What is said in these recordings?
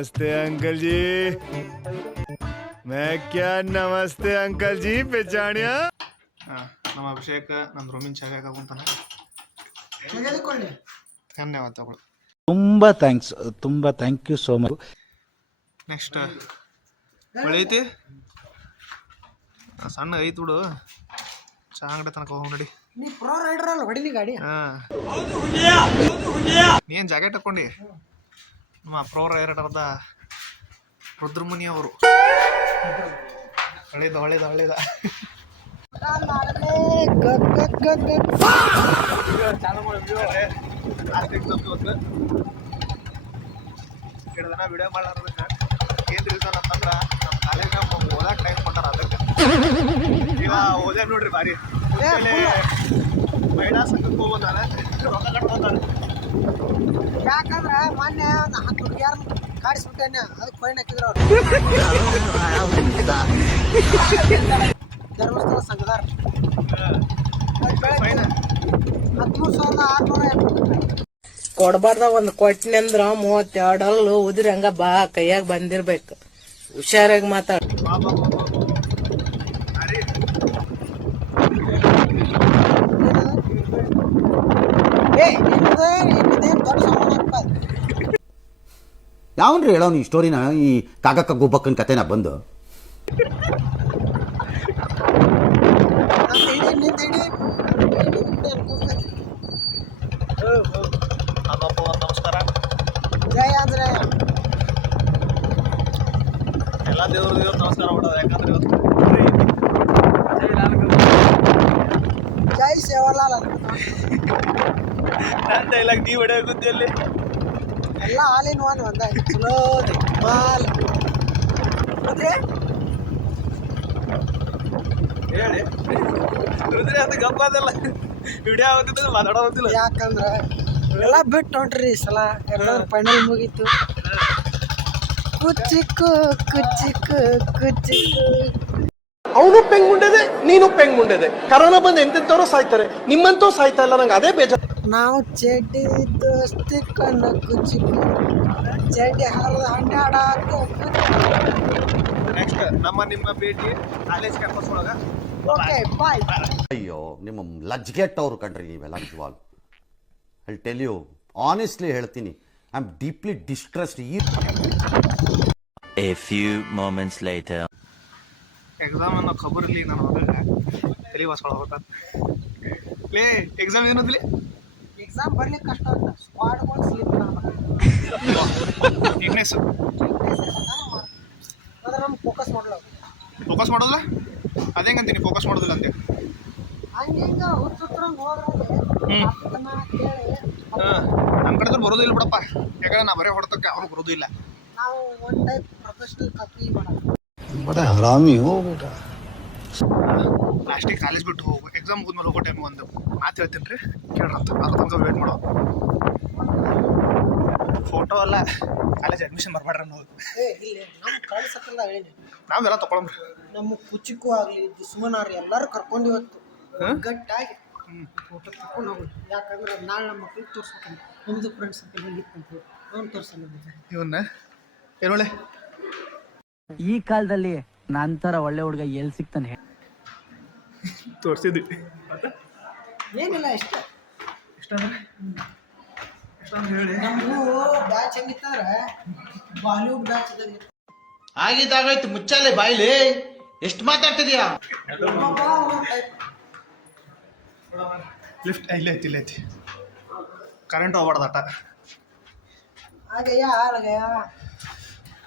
नमस्ते अंकल जी। मैं क्या नमस्ते अंकल जी पहचानिया? ನಮ್ಮ ಅಭಿಷೇಕ ನನ್ನ ರೂಮಿನ ಜಾಗ ಕುಂತಾನ. ಧನ್ಯವಾದ ತಗೊಳ್ಳಿ. ತುಂಬಾ thank you so much. Next ಬೆಳೈತಿ ಸಣ್ಣ ಐತಿ ಬಿಡು. ಚಾ ಅಂಗಡಿ ತನಕ ಹೋಗಿ ನೋಡಿ. ನೀ ಪ್ರೋ ರೈಡರ್ ಅಲ್ಲ, ಹೊಡಿಲಿ ಗಾಡಿ. ನೀನ್ ಜಾಕೆಟ್ ಹಾಕೊಂಡಿ. ನಮ್ಮ ಪ್ರೋ ರೈಡರ್ ಅದ ರುದ್ರಮುನಿ ಅವರು. ಹಳೇದ ಹಳೇದ ಹಳೇದ ಚಾಲು ಗಿಡದನ ವಿಡಿಯೋ ಮಾಡ್ಲಾರ್ದಕ್ಕೆ ಏನ್ ರೀಸನ್ ಅಂತಂದ್ರ ನಮ್ಮ ಕಾಲೇಜ್ನಾಗ ಓದಾಕ್ ಟೈಮ್ ಕೊಟ್ಟಾರ. ಅದಕ್ಕೆ ಇವ ಓದ್ಯಾಗ ನೋಡ್ರಿ ಬಾರಿ ಮಹಿಳಾ ಸಂಘಕ್ಕೆ ಹೋಗೋದಾರ ರೊಕ್ಕ ಕಟ್ಬೋದಾರ. ಯಾಕಂದ್ರ ಮೊನ್ನೆ ಒಂದು 10 ಹುಡುಗಿಯಾರ ಕಾಡಿಸ್ಬಿಟ್ಟೇನೆ, ಅದಕ್ಕೆ ಫೈನ್ ಹಾಕಿದ್ರು ಅವ್ರು. ಧರ್ಮಸ್ಥಳ ಸಂಘದಾರ 13,680. ಕೊಡ್ಬಾರ್ದ ಒಂದು ಕೊಟ್ಟಿನಿ ಅಂದ್ರ 32 ಅಲ್ಲು ಉದ್ರಿ ಹಂಗ ಬಾ ಕೈಯಾಗ ಬಂದಿರ್ಬೇಕು. ಹುಷಾರಾಗಿ ಮಾತಾಡ. ಯಾವನ್ರಿ ಹೇಳೋನು ಈ ಸ್ಟೋರಿನ, ಈ ಕಾಕಕ್ಕ ಗುಬ್ಬಕ್ಕನ ಕತೆನ ಬಂದು ನಮಸ್ಕಾರ. ಜಯ ಅಂದ್ರೆ ಎಲ್ಲ ದೇವ್ರ ನಮಸ್ಕಾರ ಮಾಡೋದು. ಯಾಕಂದ್ರೆ ಇವತ್ತು ಜೈ ಸೇವಲಾಲ್ ನನ್ನ ಡೈಲಾಗ್ ನೀವು ಹೊಡೆಯೋ ಗುದ್ದಿಯಲ್ಲಿ ಎಲ್ಲ ಹಾಲಿನ ಒಂದ ಚಲೋ ಮಾಲ್ ಹೇಳಿ ರುದ್ರಿ ಅದು ಗಪ್ಪ ಅದಲ್ಲ ವಿಡಿಯೋ ಆಗುತ್ತಿದ್ದ ಮಾತಾಡೋದಿಲ್ಲ. ಯಾಕಂದ್ರ ಎಲ್ಲ ಬಿಟ್ಟು ಹೊಂಟ್ರಿ ಈ ಸಲ. ಎಲ್ಲಾದ್ರೂ ಫೈನಲ್ ಮುಗೀತು. ಕುಚ್ಚಿಕ್ಕು ಕುಚ್ಚಿಕ್ಕು ಕುಚ್ಚಿಕ್ಕು. ಅವನು ಪೆಂಗ್ ಮುಂಡೆದೆ, ನೀನು ಪೆಂಗ್ ಮುಂಡೆದೆ. ಕರೋನಾ ಬಂದು ಎಂತೆಂಥವ್ರು ಸಾಯ್ತಾರೆ, ನಿಮ್ಮಂತೂ ಸಾಯ್ತಾ ಇಲ್ಲ. ನಂಗೆ ಅದೇ ಬೇಜಾರು. ನಾವು ಚಡ್ಡಿ ದೋಸ್ತಿ ಕಣ್ಣ ಕುಚ್ಚಿಕ್ಕು ಚಡ್ಡಿ ಹರಿದ 12 ನೆಕ್ಸ್ಟ್ ನಿಮ್ಮ ಭೇಟಿ ಕಾಲೇಜ್ ಕ್ಯಾಂಪಸ್ ಒಳಗ. Okay bye. ಅಯ್ಯೋ ನಿಮ್ಮ ಲಜ್ಗೆಟ್ಟವ್ರು ಕಣ್ರಿ ನೀವೆಲ್ಲ. ನಿಜವಾಲ್ ಐ ಟೆಲ್ ಯು ಆನೆಸ್ಟ್ಲಿ ಹೇಳ್ತೀನಿ, I am deeply distressed. A few moments later. Exam ಅನ್ನೋ ಖಬರಲ್ಲಿ ನಾನು ಹೋದಾಗ ತಲೆ ವಾಸ್ಕೊಳ ಹೋಗ್ತಾನೆ. ಲೇ ಎಕ್ಸಾಮ್ ಏನಂದ್ಲಿ? ಎಕ್ಸಾಮ್ ಬರ್ಲಿಕ್ಕೆ ಕಷ್ಟ ಅಂತ ಸ್ಕ್ವಾಡ್ ಬಾಲ್ ಸ್ಲಿಪ್ ವೀಕ್ನೆಸ್ ಅದ್ರ ನಮ್ಗೆ ಫೋಕಸ್ ಮಾಡಲ್ಲ. ಫೋಕಸ್ ಮಾಡೋಲ್ಲ ಅದೇಂಗಂತೀನಿ, ಫೋಕಸ್ ಮಾಡೋದಿಲ್ಲ ಅಂತೆ. ಹಂಗ ಹುಚ್ಚುತ್ರಂಗೆ ಹೋದ್ರೆ ಕೇಳಿ ನಮ್ಮ ಕಡೆ ಬರೋದಿಲ್ಲ ಬಿಡಪ್ಪ. ಯಾಕಂದ್ರೆ ನಾ ಬರೀ ಹೊಡ್ತಕ್ಕೆ ಅವ್ರು ಬರೋದು ಇಲ್ಲ. ನಾವು ಒನ್ ಟೈಪ್ ಪ್ರೊಫೆಷನಲ್ ಕಾಪಿ ಮಾಡೋದು. ಲಾಸ್ಟಿಗೆ ಕಾಲೇಜ್ ಬಿಟ್ಟು ಹೋಗು. ಎಕ್ಸಾಮ್ ಮುಗಿದ್ಮೇಲೆ ಹೋಗೋ ಟೈಮ್ ಒಂದು ಮಾತು ಹೇಳ್ತೀನಿ ರೀ, ಕೇಳ್ರಂತ. ಅದ್ರ ತನಕ ವೇಟ್ ಮಾಡೋ. ಫೋಟೋ ಅಲ್ಲ, ಕಾಲೇಜ್ ಅಡ್ಮಿಷನ್ ಬರ್ಬೇಡ್ರಿ ಅನ್ನೋದು. ಇಲ್ಲ ನಮ್ಮ ಕಳ್ಸಕ್ಕಲ್ಲ ಹೇಳಿ. ನಾವೆಲ್ಲ ತೊಗೊಳಮ್ರಿ. ನಮ್ಮ ಕುಚಿಕ್ಕೂ ಆಗಲಿ ದುಸ್ಮನಾರಿ ಎಲ್ಲರೂ ಕರ್ಕೊಂಡು ಇವತ್ತು ಗಟ್ಟಾಗಿ ಫೋಟೋ ತಗೊಂಡು ಹೋಗೋದು. ಯಾಕಂದ್ರೆ ನಾಳೆ ನಮ್ಮ ಮಕ್ಳಿಗೆ ತೋರಿಸ್ಬೇಕು. ನಿಮ್ಮದು ಫ್ರೆಂಡ್ಸ್ ಅಂತ ಹೇಗಿತ್ತಂತ ಅವ್ನು ತೋರಿಸಲ್ಲ. ಇವನ್ನ ಏನೊಳ್ಳೆ ಈ ಕಾಲದಲ್ಲಿ ನಂತರ ಒಳ್ಳೆ ಹುಡುಗ ಎಲ್ಲಿ ಸಿಗ್ತಾನೆ ತೋರಿಸಿದ್ವಿ. ಏನಿಲ್ಲ ಇಷ್ಟ ಎಷ್ಟಂದ್ರೆ ಹೇಳಿ. ನಮಗೂ ಬ್ಯಾಚ್ ಹೆಂಗಿತ್ತಂದ್ರೆ ಬಾಲಿವುಡ್ ಬ್ಯಾಚ್ ಇದ್ದಂಗೆ. ಆಗಿದ್ದಾಗಾಯ್ತು, ಮುಚ್ಚಾಲೆ ಬಾಯ್ಲಿ. ಎಷ್ಟು ಮಾತಾಡ್ತಿದ್ಯಾ? ಲಿಫ್ಟ್ ಇಲ್ಲೇ ಐತಿ. ಕರೆಂಟ್ ಹೋಗ್ಬಾರ್ದಟ. आ गया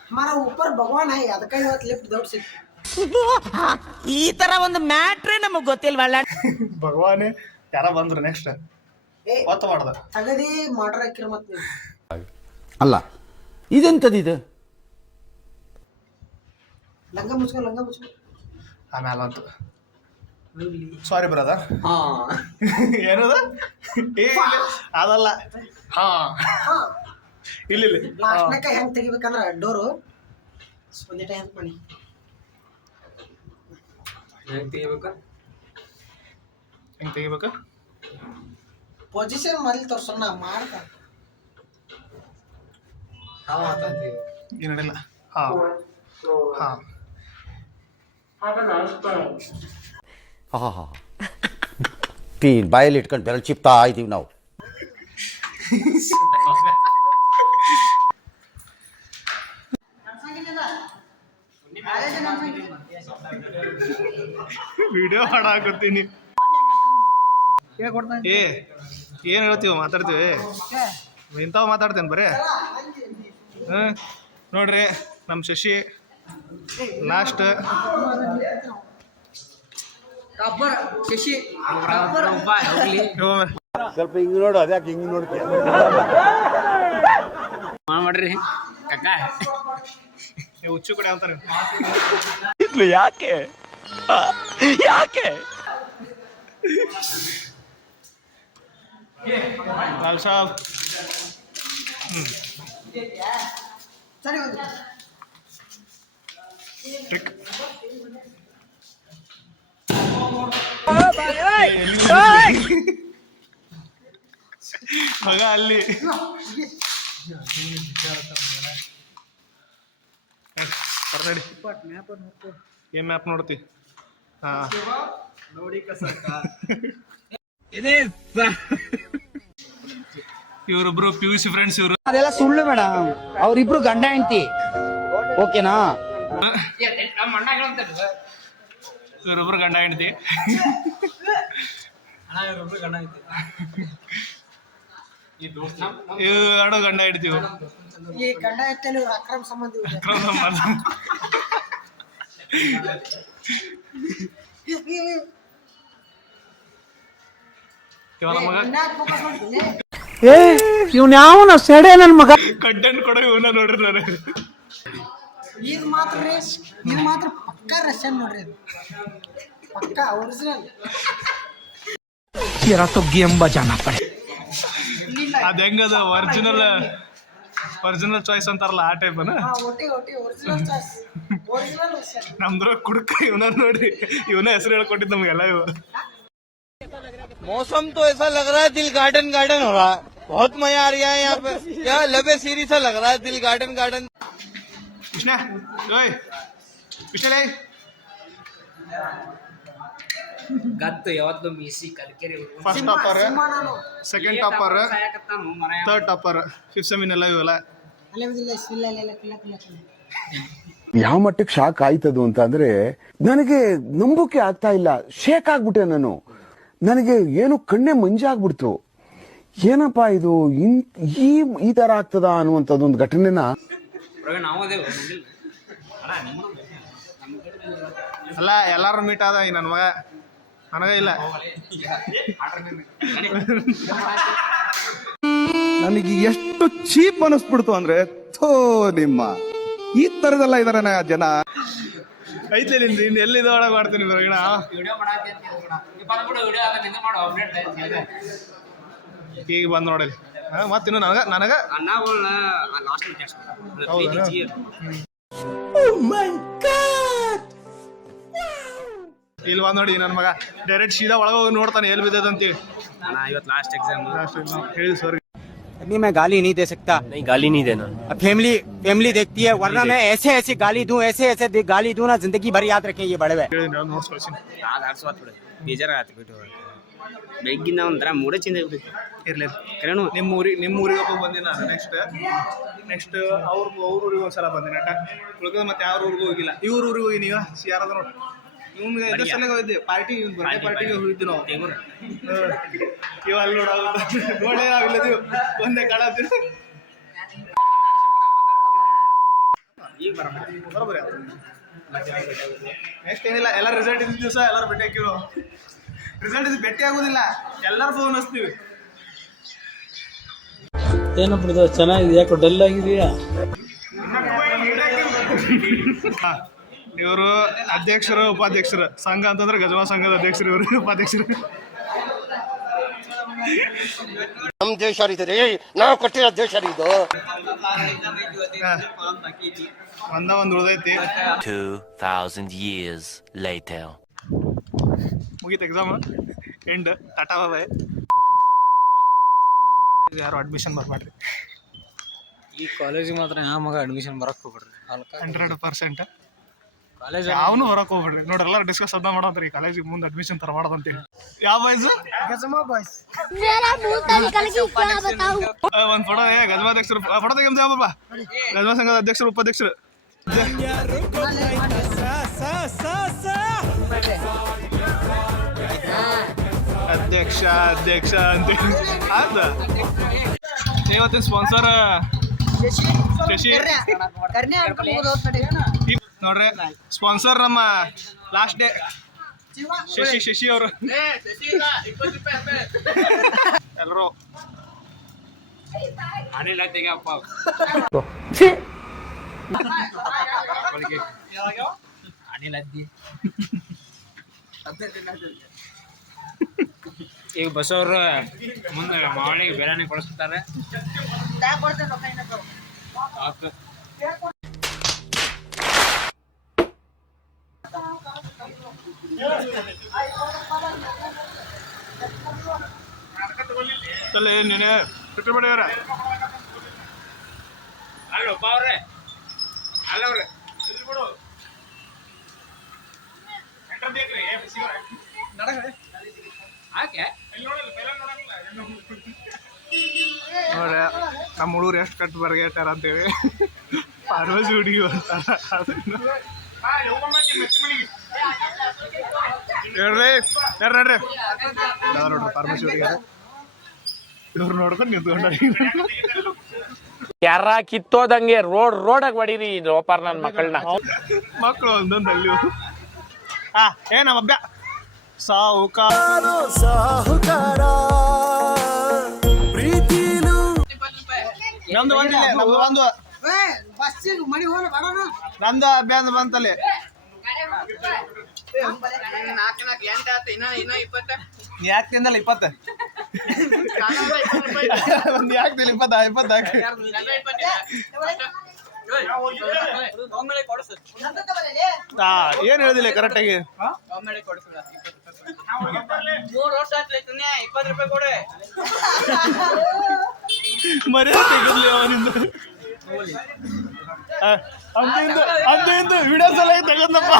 हमारा ऊपर भगवान है, ಅದಕ್ಕೆ ಇವತ್ತು ಲಿಫ್ಟ್ ದೊಡ್ಡ ಸಿಕ್ತು. ಈ ತರ ಒಂದು ಮ್ಯಾಟ್ರೇ ನಮಗೆ ಗೊತ್ತಿಲ್ವಲ್ಲ. ಭಗವಾನೇ ಯಾರ ಬಂದ್ರು ನೆಕ್ಸ್ಟ್ ಒತ್ತ ಮಾಡ್ದ ತಗದಿ ಮಾಡ್ರ ಹಾಕಿರ ಮತ್ತೆ ನೀವು. ಅಲ್ಲ ಇದೆಂಥದ್ದಿದೆ? ಲಂಗ ಮುಚ್ಕೊ ಆಮೇಲೆ ಅಂತು ಸಾರಿ ಬ್ರದರ್. ಏನದ ಅದಲ್ಲ. ಹಾ ಇಲ್ಲ ಲಾಸ್ಟ್ನಾಗ ಹೆಂಗ್ ತೆಗಿಬೇಕಂದ್ರ ಡೋರು ಒಂದೇ ಟೈಮ್ ಮಾಡಿ ಹೆಂಗ್ ತೆಗಿಬೇಕ ಪೊಸಿಷನ್ ಮೊದಲು ತೋರ್ಸೋಣ ಮಾಡ್ತಾ ಏನಿಲ್ಲ. ಹಾಂ ಹಾಂ ಹಾ ಪೀನ್ ಬಾಯಲ್ಲಿ ಇಟ್ಕೊಂಡು ಬೆರಳು ಚಿಪ್ತಾ ಇದ್ದೀವಿ ನಾವು. ವಿಡಿಯೋ ಹಾಡಾಕತ್ತೀನಿ. ಏ ಏನು ಹೇಳ್ತೀವಿ ಮಾತಾಡ್ತೀವಿ, ಇಂಥವು ಮಾತಾಡ್ತೇನೆ ಬರೀ. ನೋಡ್ರಿ ನಮ್ಮ ಶಶಿ ಲಾಸ್ಟ್ ಶಶಿ ಸ್ವಲ್ಪ ಹಿಂಗ್ ನೋಡು, ಅದ್ಯಾಕೆ ಹಿಂಗ್ ನೋಡ್ತೀಯ? ಮಾಡ್ರಿ ಕಕ್ಕ ಹುಚ್ಚು ಕಡೆ ಅಂತಾರೆ. ಯಾಕೆ ಯಾಕೆ ಲಾಲ್ ಸಾಬ್ ಸರಿ ಒಂದು ಟ್ರಿಕ್. ಮಗ ಅಲ್ಲಿ ನಡಿ. ಏನ್ ಮ್ಯಾಪ್ ನೋಡ್ತಿ? ಹಾ ಇವರೊಬ್ರು PUC ಫ್ರೆಂಡ್ಸ್. ಇವರು ಅದೆಲ್ಲ ಸುಳ್ಳು ಮೇಡಮ್, ಅವ್ರಿಬ್ರು ಗಂಡ ಹೆಂಡತಿ. ಓಕೆನಾ? ಇವರೊಬ್ರು ಗಂಡ ಹೆಂಡತಿ. ಎರಡು ಗಂಡ ಹೆಂಡತಿವು. ಈ ಗಂಡ ಎತ್ತಲು ಅಕ್ರಮ ಸಂಬಂಧ ಇವ್ನ ಯಾವನ ಸೆಡೆ ನನ್ ಮಗ. ಕಂಟೆಂಟ್ ಕೊಡೋ ಇವನ್ನ ನೋಡ್ರಿ ನಾನು. ಇದು ಮಾತ್ರ ಪಕ್ಕಾ ರಷ್ಯನ್ ನೋಡ್ರಿ, ಇದು ಪಕ್ಕಾ ಒರಿಜಿನಲ್. ಅದ ಹೆಂಗದ ಒರಿಜಿನಲ್ ಚಾಯ್ಸ್ ಅಂತಾರಲ್ಲ ಆ type original choice, original Russian. ನಮ್ದ್ರ ಕುಡ್ಕ ಇವನ ನೋಡ್ರಿ, ಇವನ ಹೆಸರು ಹೇಳ್ಕೊಟ್ಟಿದ್ ನಮ್ಗೆಲ್ಲ. ಇವ मौसम तो ऐसा लग रहा है दिल गार्डन गार्डन हो रहा है. बहुत मजा आ रहा है यहाँ पे. क्या लबे सीरी सा लग रहा है, दिल गार्डन गार्डन. ಕೃಷ್ಣ ಓಯ್ ಕೃಷ್ಣ ಗತ್ತು ಯಾವತ್ತು ಮೀಸಿ ಕಲ್ಕೆರಿ first topper, second topper, third topper, fifth ಸೆಮಿನೆಲ್ಲ ಇವೆಲ್ಲ. ಯಾವ ಮಟ್ಟಕ್ಕೆ ಶಾಕ್ ಆಯ್ತದು ಅಂತ ಅಂದ್ರೆ ನನಗೆ ನಂಬೋಕೆ ಆಗ್ತಾ ಇಲ್ಲ. ಶೇಕ್ ಆಗ್ಬಿಟ್ಟೆ ನಾನು. ನನಗೆ ಏನು ಕಣ್ಣೆ ಮಂಜಾಗ್ಬಿಡ್ತು. ಏನಪ್ಪಾ ಇದು ಈ ತರ ಆಗ್ತದ ಅನ್ನುವಂಥದ್ದೊಂದು ಘಟನೆನ ಅಲ್ಲ ಎಲ್ಲಾರು ಮೀಟ್ ಆದ. ನನ್ನ ಮಗ ನನಗ ಇಲ್ಲ. ನನಗೆ ಎಷ್ಟು ಚೀಪ್ ಅನಿಸ್ಬಿಡ್ತು ಅಂದ್ರೆ, ಥೋ ನಿಮ್ಮ ಈ ತರದೆಲ್ಲ ಇದಾರೆ ಜನ. ಐತೆ ನಿಂದು ಎಲ್ಲಿದ ಒಳಗೆ ಮಾಡ್ತೀನಿ ಬರೋಣ. ಈಗ ಬಂದ್ ನೋಡಲಿ ಮತ್ತಿನ್ನು ನನಗ ಇಲ್ಲಿ ಬಂದ್ ನೋಡಿ ನನ್ನ ಮಗ ಡೈರೆಕ್ಟ್ ಸೀದಾ ಒಳಗೆ ಹೋಗಿ ನೋಡ್ತಾನೆ ಎಲ್ಲಿ ಬಿದ್ದದಂತೀವಿ. ಇವತ್ತು ಲಾಸ್ಟ್ ಎಕ್ಸಾಮ್ ಹೇಳಿ ಸರ್. अभी मैं गाली नहीं दे सकता. नहीं गाली नहीं देना. अब फैमिली देखती है, वरना मैं ऐसे गाली दूं, ऐसे गाली दूं ना, जिंदगी भर याद रखें ये बड़े ನೋಟ್ಸ್ ಕಳ್ಸಿನಿ. ಬೇಜಾರಾಯ್ತು ಬಿಟ್ಟು ಬೆಳಗ್ಗಿಂದ ಒಂಥರ ಮೂಡೇ ಚೇಂಜ್ ಆಗ್ಬಿಟ್ಟು ಇರ್ಲಿ ಕರೆನು. ನಿಮ್ಮ ಊರಿಗೆ ಒಬ್ಬ ಬಂದಿನ ನಾನು. ನೆಕ್ಸ್ಟ್ ಅವ್ರ ಊರಿಗೆ ಒಂದ್ಸಲ ಬಂದಿನ ಉಳ್ಕದ ಮತ್ತೆ ಯಾವ ಊರಿಗೂ ಹೋಗಿಲ್ಲ. ಇವ್ರ ಊರಿಗೆ ಹೋಗಿ ನೀವು ಯಾರದ ನೋಡಿ ಇವ್ನಿಗೆ ಎದ್ರ ಸಲಗ ಹೋಗಿದ್ದೆ ಪಾರ್ಟಿ, ಬರ್ಡೇ ಪಾರ್ಟಿಗೆ ಹೋಗಿದ್ವಿ ನಾವು. ಇವ ಅಲ್ಲಿ ನೋಡೇ ನಾವಿಲ್ಲದೀವಿ ಒಂದೇ ಕಾಣತ್ತೀವಿ. ಈಗ ಬರೋಬರಿ ಆಯ್ತು. ನೆಕ್ಸ್ಟ್ ಏನಿಲ್ಲ, ಎಲ್ಲ ರಿಸಲ್ಟ್ ಇದ್ದ ದಿವಸ ಎಲ್ಲರೂ ಭೇಟಿ ಹಾಕಿವಿ ನಾವು. ರಿಸಲ್ಟ್ ಇದು ಭೇಟಿ ಆಗೋದಿಲ್ಲ, ಎಲ್ಲರೂ ಫೋನ್ ಹಚ್ತೀವಿ. ಏನಪ್ಪ ಚೆನ್ನಾಗಿದೆ, ಯಾಕೋ ಡಲ್ ಆಗಿದೆಯಾ? ಇವರು ಅಧ್ಯಕ್ಷರು ಉಪಾಧ್ಯಕ್ಷರು. ಸಂಘ ಅಂತಂದ್ರೆ ಗಜವಾ ಸಂಘದ ಅಧ್ಯಕ್ಷರು, ಇವರು ಉಪಾಧ್ಯಕ್ಷರು. ನಮ್ ದೇಶ ರೀ, ನಾವು ಕೊಟ್ಟಿರೋ ದೇಶ ಇದು. ಒಂದು ಉಳ್ದೈತಿ. 2000 years later. ಮುಗೀತು ಎಕ್ಸಾಮ್ ಎಂಡ್. ಟಾಟಾ ಬಾಯ್. ಯಾರು ಅಡ್ಮಿಷನ್ ಬರ್ಬೇಡ್ರಿ. ಈ ಕಾಲೇಜಿಗೆ ಮಾತ್ರ ಯಾವ ಮಗ ಅಡ್ಮಿಷನ್ ಬರಕ್ ಹೋಗ್ಬಿಡ್ರಿ 100%. ಕಾಲೇಜ್ ಯಾವನು ಹೊರಕ್ ಹೋಗ್ಬಿಡ್ರಿ. ನೋಡ್ರಿ ಎಲ್ಲರೂ ಡಿಸ್ಕಸ್ ಅದ ಮಾಡೋದ್ರಿ ಕಾಲೇಜಿಗೆ ಮುಂದೆ ಅಡ್ಮಿಷನ್ ತರ ಮಾಡೋದಂತೇಳಿ. ಯಾವ ಬಾಯ್ಸ್ ಒಂದ್ ಫೋಟೋ ಗಜಮಾಧ್ಯಕ್ಷರು ಫೋಟೋ ತೆಗೆದ ಗಜಮಾ ಸಂಘದ ಅಧ್ಯಕ್ಷರು ಉಪಾಧ್ಯಕ್ಷರು ಅಧ್ಯಕ್ಷ ಅಂತ ಆದ. ಇವತ್ತಿನ ಸ್ಪಾನ್ಸರ್ ಶಶಿ ನೋಡ್ರಿ. ಸ್ಪಾನ್ಸರ್ ನಮ್ಮ ಲಾಸ್ಟ್ ಡೇ ಶಶಿ ಅವರು ಎಲ್ಲರೂ ಈಗ ಬಸವ್ರ ಮುಂದೆ ಮಾವಳಿಗೆ ಬೇರೆನೆ ಕೊಡಿಸ್ತಾರೆ. ನೀನೆ ಬಿಟ್ಟು ಬಿಡ್ಯಾರ ಅಲ್ಲಪ್ಪ ಅವ್ರೆ ಅಲ್ಲವ್ರೆ ಯಾಕೆ ನೋಡ್ರಿ ನಮ್ಮ ಹುಡುಗರು ಎಷ್ಟು ಕಟ್ಟು ಬರ್ಗೇಟಾರ ಅಂತೇಳಿ ಪಾರ್ವಜಿ ಹುಡುಗಿ ಹೇಳ್ರಿ ಯಾರು ನೋಡ್ರಿ ನೋಡ್ರಿ ಪಾರ್ವಜಿ ಹುಡುಗಿ ಇವ್ರು ನೋಡ್ಕೊಂಡು ನಿಂತ್ಕೊಂಡ ಯಾರ ಕಿತ್ತೋದಂಗೆ ರೋಡಾಗ ಹೊಡೀರಿ ಲೋಪಾರ್ ನನ್ನ ಮಕ್ಕಳನ್ನ. ಮಕ್ಕಳು ಒಂದೊಂದು ಅಲ್ಲಿ ನಮ್ಮ ಅಭ್ಯ ಸಾಹುಕಾರ ನಮ್ದು ಬಂದಿಲ್ಲ ನಮ್ದು ಒಂದು ಮಣಿ ಹೋಲ ಬಡೋಣ ನಂದು ಅಭ್ಯಾಸ ಬಂತಲ್ಲಿ. ನೀ ಯಾಕೆ ತಿಂದಲ್ಲ 20 ಒಂದು ಯಾಕೆ ತಿಂದ 20 ಹಾಕಿ ಏನ್ ಹೇಳಿದಿಲ್ಲ ಕರೆಕ್ಟಾಗಿ. 3 ವರ್ಷ ಆಯ್ತು 20 ರೂಪಾಯಿ ಕೊಡೆ ಮರ್ಯಾದೆ ತೆಗೆದ್ಲಿ ಅವನಿಂದ ಅಂದಿಂದ ವಿಡಿಯೋ ಸಲ ತೆಗೆದಪ್ಪ.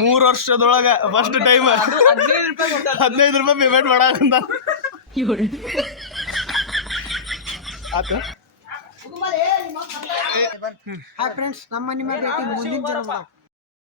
ಮೂರು ವರ್ಷದೊಳಗ ಫಸ್ಟ್ ಟೈಮ್ 15 ರೂಪಾಯಿ ಪೇಮೆಂಟ್ ಮಾಡಾಕಂತ ಆತ. ಹಾಯ್ ಫ್ರೆಂಡ್ಸ್, ನಮ್ಮ ನಿಮ್ಮ ಭೇಟಿ ಮುಂದಿನ ಜನ